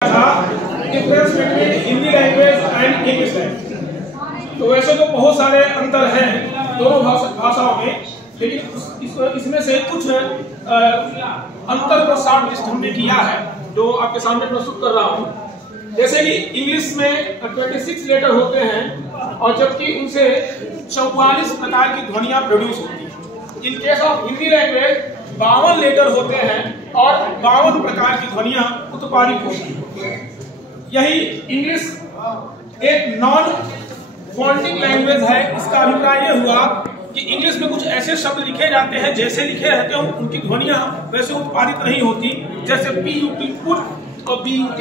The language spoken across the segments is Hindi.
Difference between Hindi language and English language. तो वैसे तो बहुत सारे अंतर हैं दोनों भाषाओं में, लेकिन इसमें से कुछ अंतर को शॉर्ट लिस्ट हमने किया है जो आपके सामने प्रस्तुत कर रहा हूँ। जैसे कि इंग्लिश में 26 लेटर होते हैं और जबकि उनसे 44 प्रकार की ध्वनियां प्रोड्यूस होती हैं। In case of Hindi language 52 letter होते हैं और 52 प्रकार की ध्वनियां उत्पादित होती हैं। यही इंग्लिश एक नॉन फोनेटिक लैंग्वेज है। इसका अभिप्राय यह हुआ कि इंग्लिश में कुछ ऐसे शब्द लिखे जाते हैं, जैसे लिखे रहते हैं उनकी ध्वनियां वैसे उत्पादित नहीं होती, जैसे PUT पुट और BUT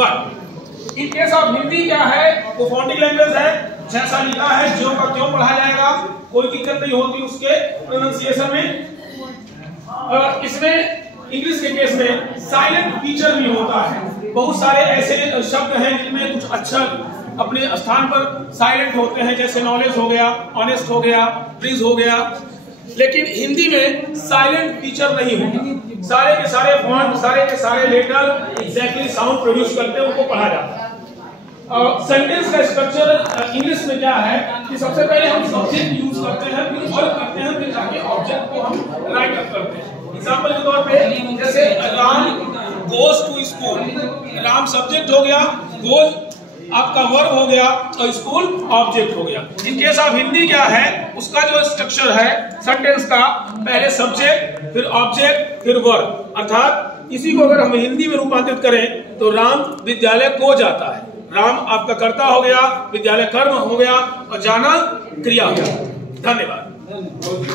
but. In case of Hindi क्या है, वो फोनेटिक लैंग्वेज है, जैसा लिखा है ज्यों का त्यों पढ़ा जाएगा, कोई दिक्कत नहीं होती उसके प्रोनाउंसिएशन में। इसमें इंग्लिश के केस में साइलेंट फीचर भी होता है। बहुत सारे ऐसे शब्द हैं जिनमें कुछ अक्षर अपने स्थान पर साइलेंट होते हैं, जैसे नॉलेज हो गया, ऑनेस्ट हो गया, प्लीज हो गया। लेकिन हिंदी में साइलेंट फीचर नहीं होता। सारे के सारे फॉन्ट, सारे के सारे लेटर एग्जैक्टली साउंड प्रोड्यूस करते हैं, उनको पढ़ा जाता है। सेंटेंस का स्ट्रक्चर इंग्लिश में क्या है कि सबसे पहले हम सब्जेक्ट यूज करते हैं, फिर वर्ब करते हैं, फिर जाके ऑब्जेक्ट को हम राइट अप करते हैं। एग्जांपल के तौर पे जैसे Ram goes to school, Ram subject हो गया, गोज आपका वर्ब हो गया और स्कूल ऑब्जेक्ट हो गया। इन केस ऑफ हिंदी क्या है, उसका जो स्ट्रक्चर है सेंटेंस का, पहले सब्जेक्ट फिर ऑब्जेक्ट फिर वर्ब। अर्थात इसी को अगर हम हिंदी में रूपांतरित करें तो राम विद्यालय को जाता है। राम आपका कर्ता हो गया, विद्यालय कर्म हो गया और जाना क्रिया हो गया। धन्यवाद।